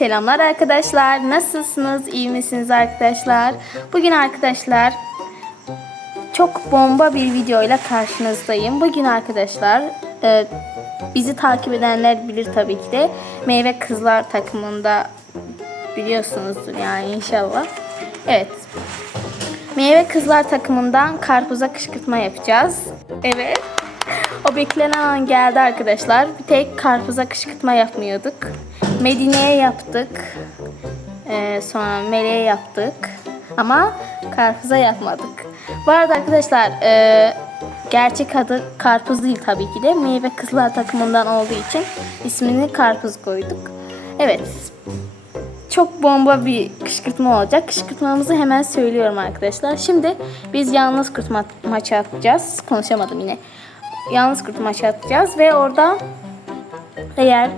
selamlar arkadaşlar. Nasılsınız? İyi misiniz arkadaşlar? Bugün arkadaşlar çok bomba bir videoyla karşınızdayım. Bugün arkadaşlar bizi takip edenler bilir tabii ki de. Meyve Kızlar takımında biliyorsunuzdur yani inşallah. Evet. Meyve Kızlar takımından karpuza kışkırtma yapacağız. Evet. O beklenen an geldi arkadaşlar. Bir tek karpuza kışkırtma yapmıyorduk. Medine'ye yaptık. Sonra Meleğe yaptık. Ama karpuza yapmadık. Bu arada arkadaşlar gerçek adı karpuz değil tabii ki de. Meyve Kızlar takımından olduğu için ismini karpuz koyduk. Evet. Çok bomba bir kışkırtma olacak. Kışkırtmamızı hemen söylüyorum arkadaşlar. Şimdi biz yalnız kurt maçı atacağız. Konuşamadım yine. Yalnız kurt maçı atacağız ve orada eğer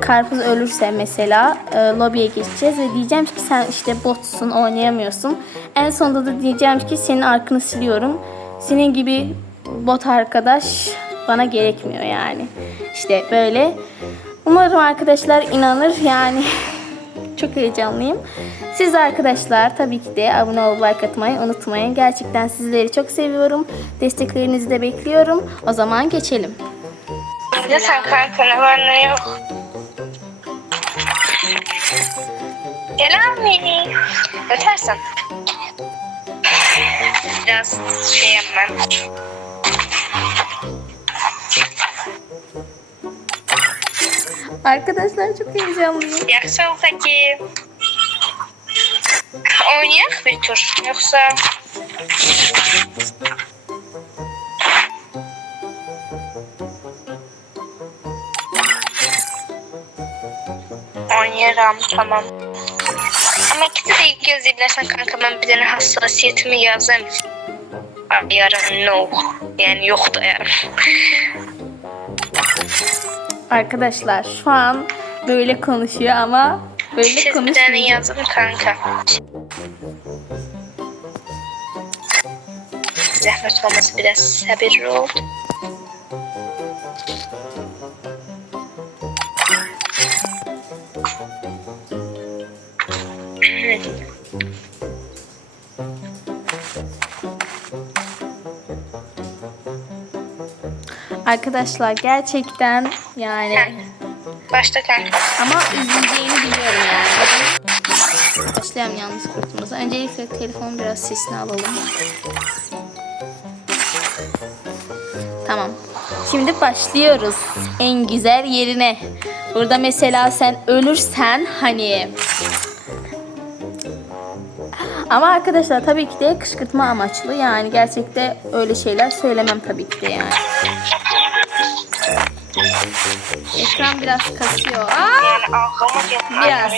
karpuz ölürse mesela lobiye geçeceğiz ve diyeceğim ki sen işte botsun, oynayamıyorsun. En sonunda da diyeceğim ki senin arkını siliyorum. Senin gibi bot arkadaş bana gerekmiyor yani. İşte böyle. Umarım arkadaşlar inanır yani. Çok heyecanlıyım. Siz arkadaşlar tabii ki de abone olup like atmayı unutmayın. Gerçekten sizleri çok seviyorum. Desteklerinizi de bekliyorum. O zaman geçelim. Ya sen kanka ne var ne yok. Selami. Ötersen. Biraz şey yapmam. Arkadaşlar çok heyecanlıyım. Yaxşı Fatih. Oynayak bir tur. Yoksa oynayarım tamam. Ama ikisi de ilk gözleyebilirsen kanka ben bir tane hassasiyetimi yazayım. Yarın no. Yani yoktu yani. Arkadaşlar şu an böyle konuşuyor ama böyle Siz bir tane konuşmayacak. yazın kanka. Zahmet olması biraz sabırlı ol. Arkadaşlar gerçekten yani Başla kanka. ama üzüleceğini biliyorum yani. Başlayalım yalnız kurtumuza. Öncelikle telefonun biraz sesini alalım. Tamam. Şimdi başlıyoruz en güzel yerine. Burada mesela sen ölürsen hani. Ama arkadaşlar tabii ki de kışkırtma amaçlı. Yani gerçekte öyle şeyler söylemem tabii ki de yani. Ekran biraz kasıyor. Yani ağlamı Biraz.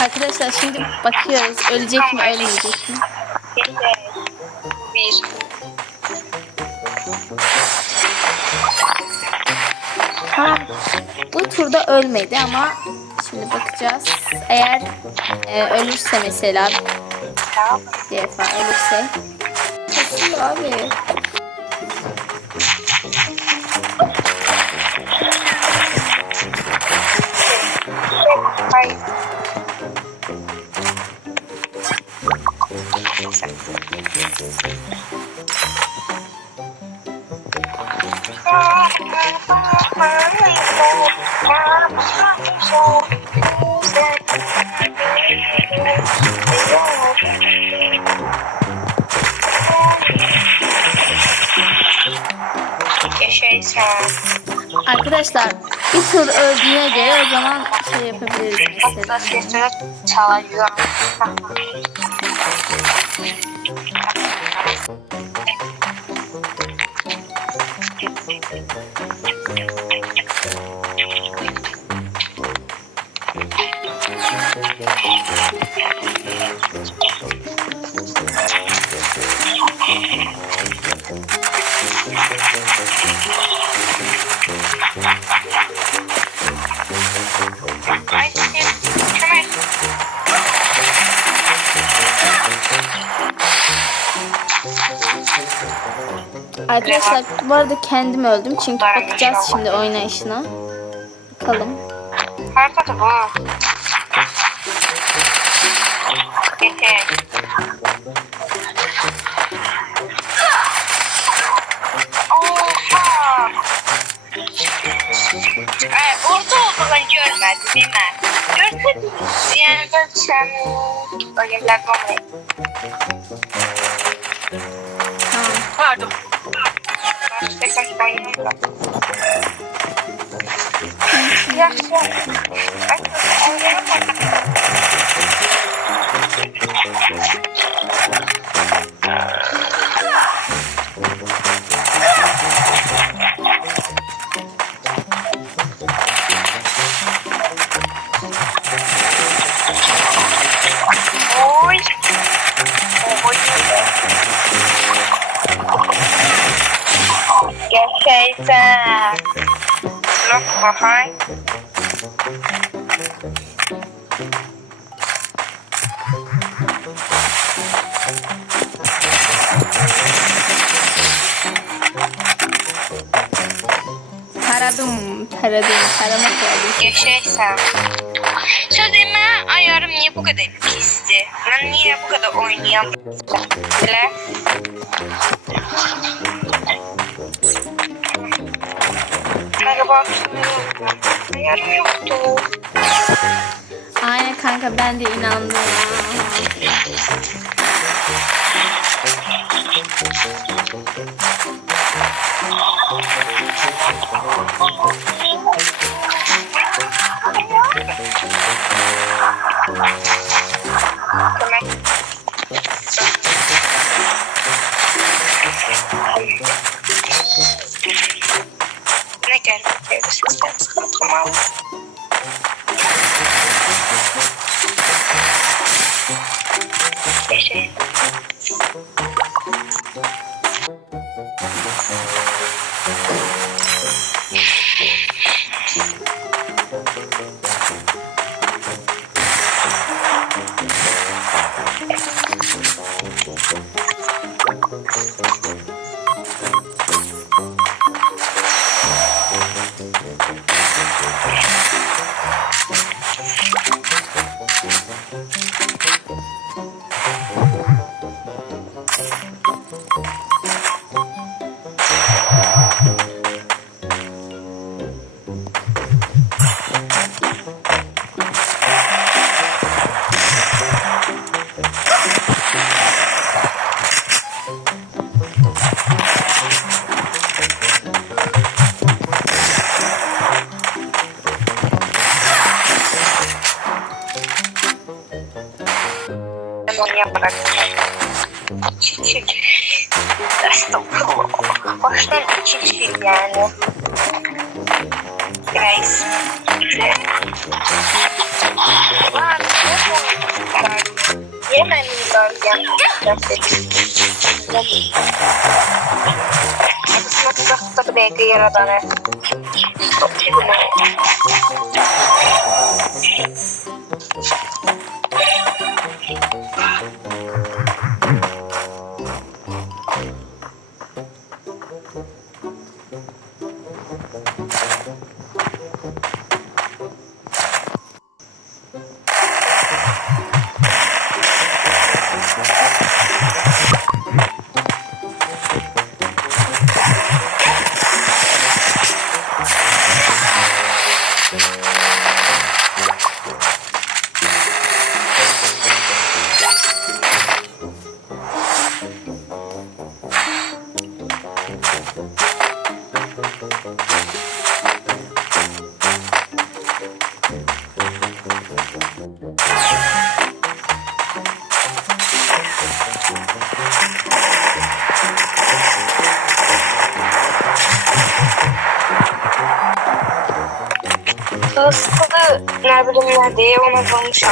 Arkadaşlar şimdi bakıyoruz. Ölecek mi ölmeyecek mi? Bir. Tamam. Bu turda ölmedi ama şimdi bakacağız. Eğer ölürse mesela bir defa ölürse kasıyor abi. Hayır. Yaşaysan. Arkadaşlar bir tur öldüğüne göre o zaman şey yapabiliriz mesela. Hassasiyetini çalıyor. Arkadaşlar bu arada kendim öldüm çünkü bakacağız şimdi oynayışına. Bakalım. Harikadır bu. Oha! Orada olduğunu görmedim değil mi? Görmedim. Yani ben sen oyunlar olmayı. Tamam. Pardon. Başka oyunlar. Yaxşı. Oy. Oy. Gerçekten. Look behind. Taramak geldim. Yaşaysan. Sözümə ayarım niye bu kadar pisti? Ben niye bu kadar oynayamam? Bile. Merhaba. Ayarım yoktu. Aynen kanka ben de inandım. Demek. Ne geldi? Sizden sıkıntım var. Şey. Yaparak. Çiçek. Estağfurullah. Baştan çiçek yani. Guys. Yemen bölgem. Sıkı belki yaradanı. Hırsızı ne bileyim nerede ona bulmuşum.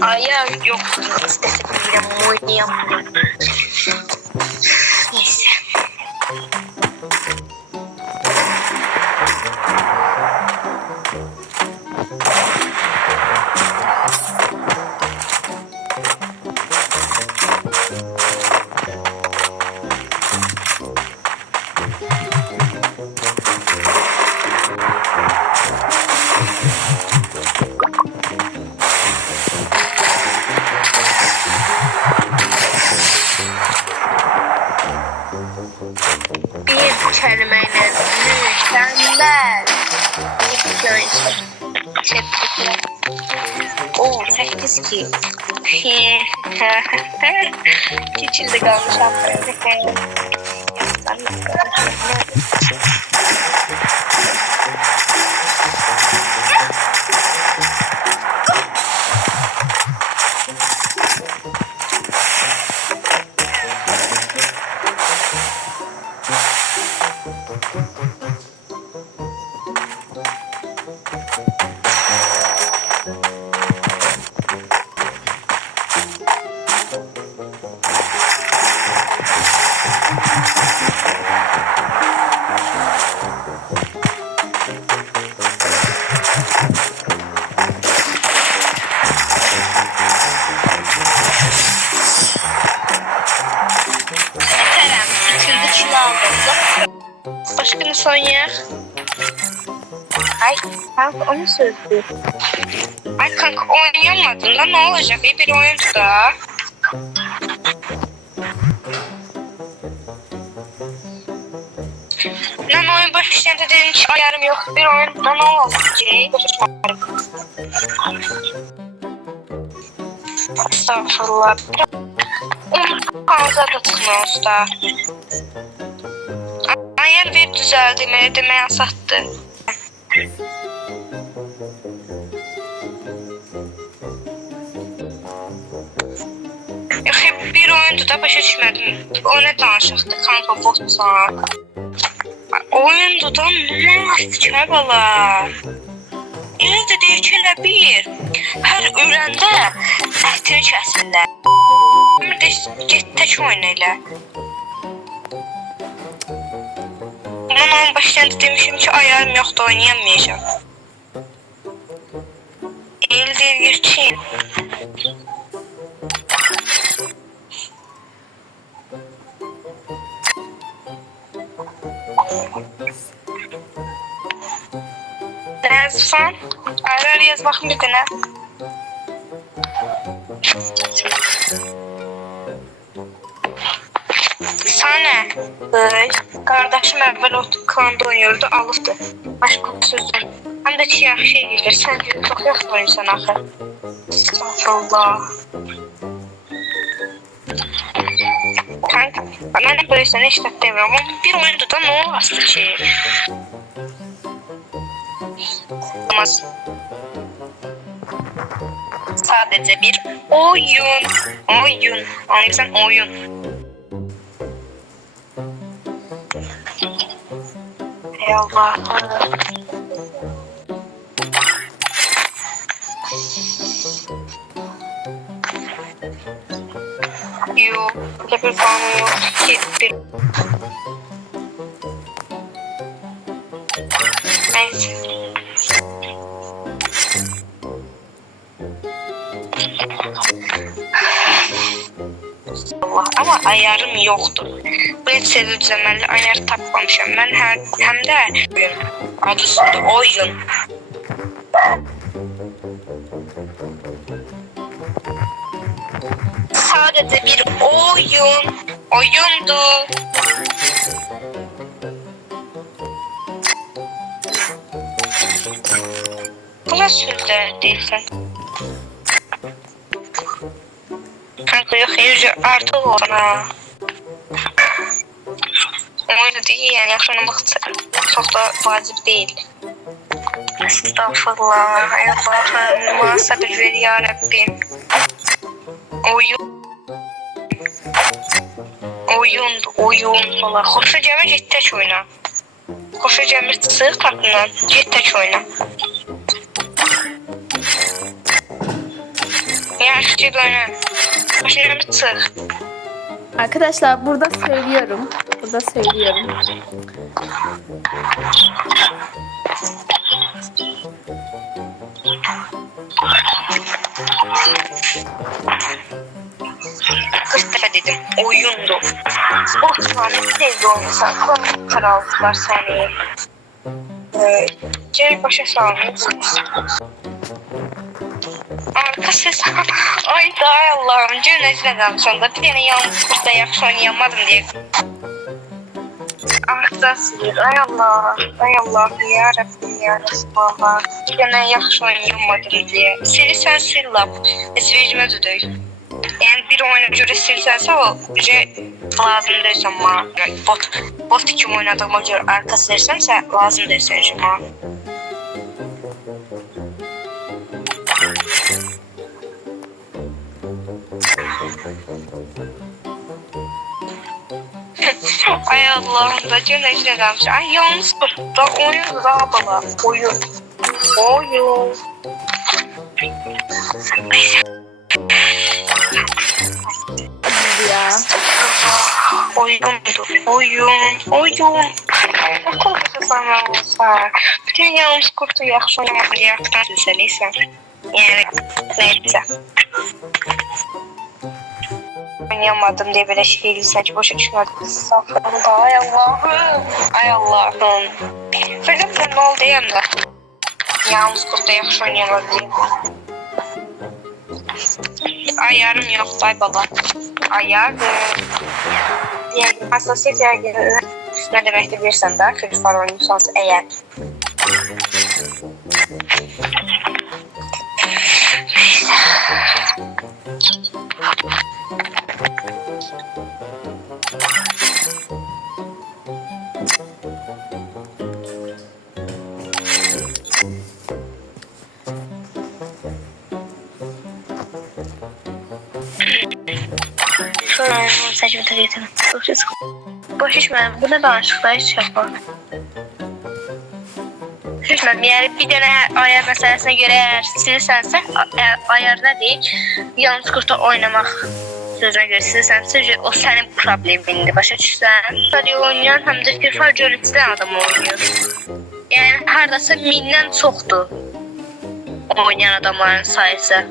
Ayar yok. İstesem oynayamam. Neyse. kelimeyle mükemmel. Tebrikler. Oo 8 ki. Geçildi kalmış aferin. Başka ne son ya? Ay kanka onu söyledi. Ay kanka oynayamadın da ne olacak? Bir oyundu da. Lan oyun başlayınca dedim hiç ayarım yok. Bir oyunda ne olacak ki? Estağfurullah. Ağza da tıkmıyoruz da. Ayar bir düzeldi mi? Demeye sattı. Yok hep bir oyundu da başa düşmedim. O ne danışıqdı kanka botsan. Oyundu da ne yapacaq bala? Elə də deyir ki, elə bir. Hər öləndə ətini kəsirlər. Bir də get tək oyna elə. Mən onun başlayanda demişim ki, ayarım yoxdur, oynayamayacağım. El deyir ki, ne yazsan? Arar yaz bakın bir dene. Sana kardeşim evvel o klanda oynuyordu, alıftı. Başka bir sözüm. Hem de ki yaxşı gelir. Sen çok yaxşı oyunsan axı. Estağfurullah. Kanka, ben de böylesine işlet demiyorum. Ama bir oyunda da ne olmazdı ki? Olmaz. Sadece bir oyun. Oyun. Anlayırsan oyun. Ey Allah'ım. Yok. Burada bir kanun yok. Bir. Neyse. Allah, ama ayarım yoktu. Bu seri düzenlerle ayar tapmamışım. Ben hem de oyun. Adı üstünde oyun. Sadece bir oyun. Oyundu. Bu nasıl sözler değilsin? Kanka yok iyice artık olsun ha. Oyunu değil yani yaklaşmak çok da vacip değil. Estağfurullah. Ay Allah'ım. Bana sabır ver ya Rabbim. Oyun. Oyundu. Oyun. Valla. Xoşa Cemil get tək oyna. Xoşa Cemil çıx tapından. Get tək oyna. Yaxşı get oyna. Xoşa Cemil çıx. Arkadaşlar burada söylüyorum. Kaç defa dedim oyundu. O tane sevdi oynasa karaltılar seni. Gel başa sağlayın. Arka ses. Ay da Allah'ım. Cümleciyle kalmışım da bir tane yalnız kursa yaxşı oynayamadım diye. Başdan silir. Ay Allah. Ay Allah. Ya Rabbim ya Resulallah. Yenə yaxşı oynayamadım diye. Silirsən sil lap. Esvecime düdük. Yani bir oyuna göre silsənsə o lazım deyilsən bana. Bot kim oynadığıma göre arka silersənsə lazım deyilsən bana. Ay Allah'ım da güneşle kalmış. Ay yalnız burada oyun daha bala. Oyun. Ya. Oyun. Okul kızı sana olsa. Bütün yalnız kurtu yaxşı oynayaktan silsəliysən. Yani neyse. Oynayamadım diye böyle şey değilsen ki boşa düşmedim. Saflarımda ay Allah'ım. Ay Allah'ım. Fakat ben ne oldu diyeyim de. Yalnız kurtta yaxşı oynayamadım diye. Ayarım yok ay baba. Ayarım. Yani hassasiyet yerine ne demektir bilirsen de. Free Fire oynuyorsanız eğer. Şöyle saçma tarihten. Boş işmem. Bu ne danışıklar hiç yapma. Düşmem. Yani bir tane ayar meselesine göre eğer silirsense ayar ne değil? Yalnız kurta oynamak sözüne göre silirsense o senin problemindi. Başa düşsen. Hadi oynayan hem de Free Fire yöneticilen adam oynuyor. Yani hardasa mindən çoxdur oynayan adamların sayısı.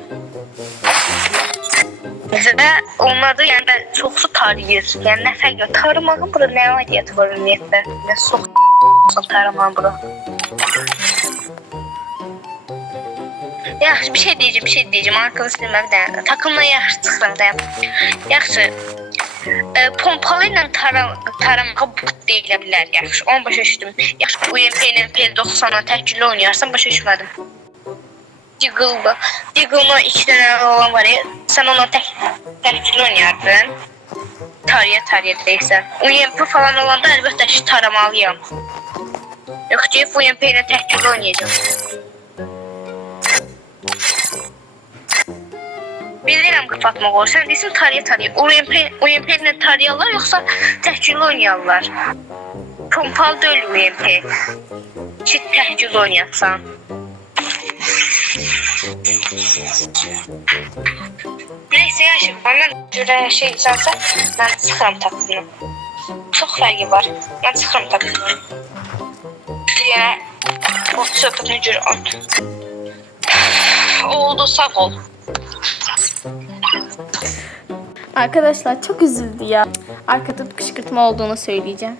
Və onlar da yəni çoxsu tarayır. Yəni nə fərq yox. Tarımağın bura nə aidiyyəti var ümumiyyətlə? Nə soxsan tarımağın bura. Yaxşı, bir şey deyəcəm. Arkalı silmə bir dənə. Takımla yaxşı çıxıram da. Yaxşı. Pompalı ilə taramağa bu deyilə bilər. Yaxşı, onu başa düşdüm. Yaxşı, UMP ilə P90'la təkcilli oynayarsan başa düşmədim. Deagle'la 2 tane olan var ya, sen ona təkcilli oynayardın. Tariyə deyirsən. UMP falan olanda əlbəttə ki taramalıyam. Yox ki, UMP ilə təkcilli oynayacağım. Bilirəm qıfatmaq olur. Sən deyirsən tariyə. UMP ilə tarayarlar yoxsa təkcilli oynayarlar. Pompalı deyil UMP. Ki təkcilli oynayarsan. Neyse yaşım, ben göre şey zaten ben sıkıram takımını. Çok fərqi var. Ben sıkıram takımını. Yine bot söhbətini göre at. Oldu, sağ ol. Arkadaşlar çok üzüldü ya. Arkada kışkırtma olduğunu söyleyeceğim.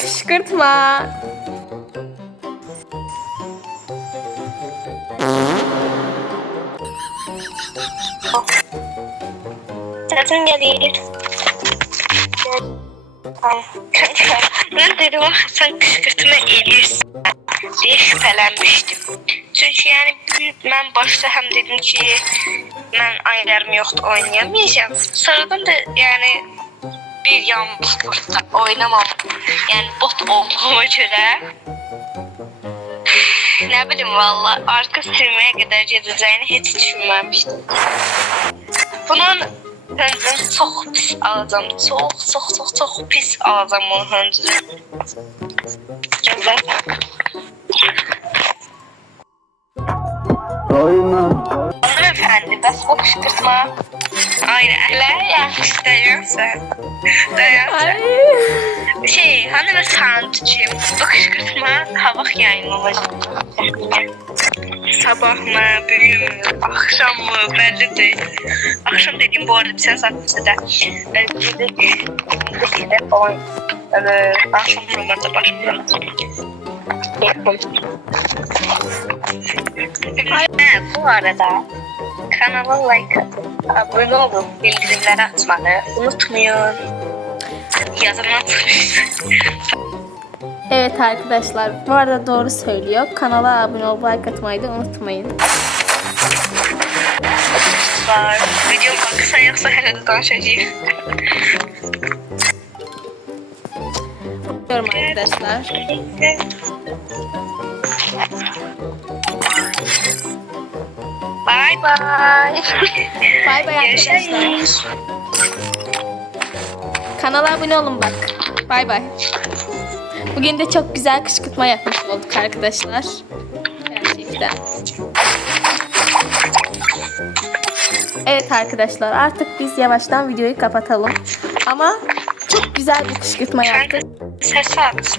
Kışkırtma. Sesim gelir. Ben dedim sen kışkırtma elirsin diye şüphelenmiştim. Çünkü yani ben başta hem dedim ki ben ayarım yoktu oynayamayacağım. Sonradan da yani bir yalnız kurtta oynamam. Yani bot olduğuma göre ne bileyim valla arka silmeye kadar gedeceğini hiç düşünmemiştim. Bunun hıncını çok pis alacağım. Çok pis alacağım bunun hıncını. Güzel. Hanımefendi, bas bu kışkırtma. Aynen. Elə yanlış dayansan. Dayansan. Ay. Hani ben sandıcıyım. Bu kışkırtma sabah yayın olacak. Sabah mı, bugün mü, akşam mı belli değil. Akşam dediğim bu arada bir sen saatinde de. Bir falan. Akşam programda başlayacağım. Bu arada kanala like atıp abone olup bildirimleri açmayı unutmayın. Yazımı Evet arkadaşlar, bu arada doğru söylüyor. Kanala abone olup like atmayı da unutmayın. var. Videom kısa yoksa hele de danışacağım. Bakıyorum arkadaşlar. Bye bye. Bay bay arkadaşlar. Görüşürüz. Kanala abone olun bak. Bay bay. Bugün de çok güzel kışkırtma yapmış olduk arkadaşlar. Gerçekten. Evet arkadaşlar, artık biz yavaştan videoyu kapatalım. Ama çok güzel bir kışkırtma yaptık. Ses at.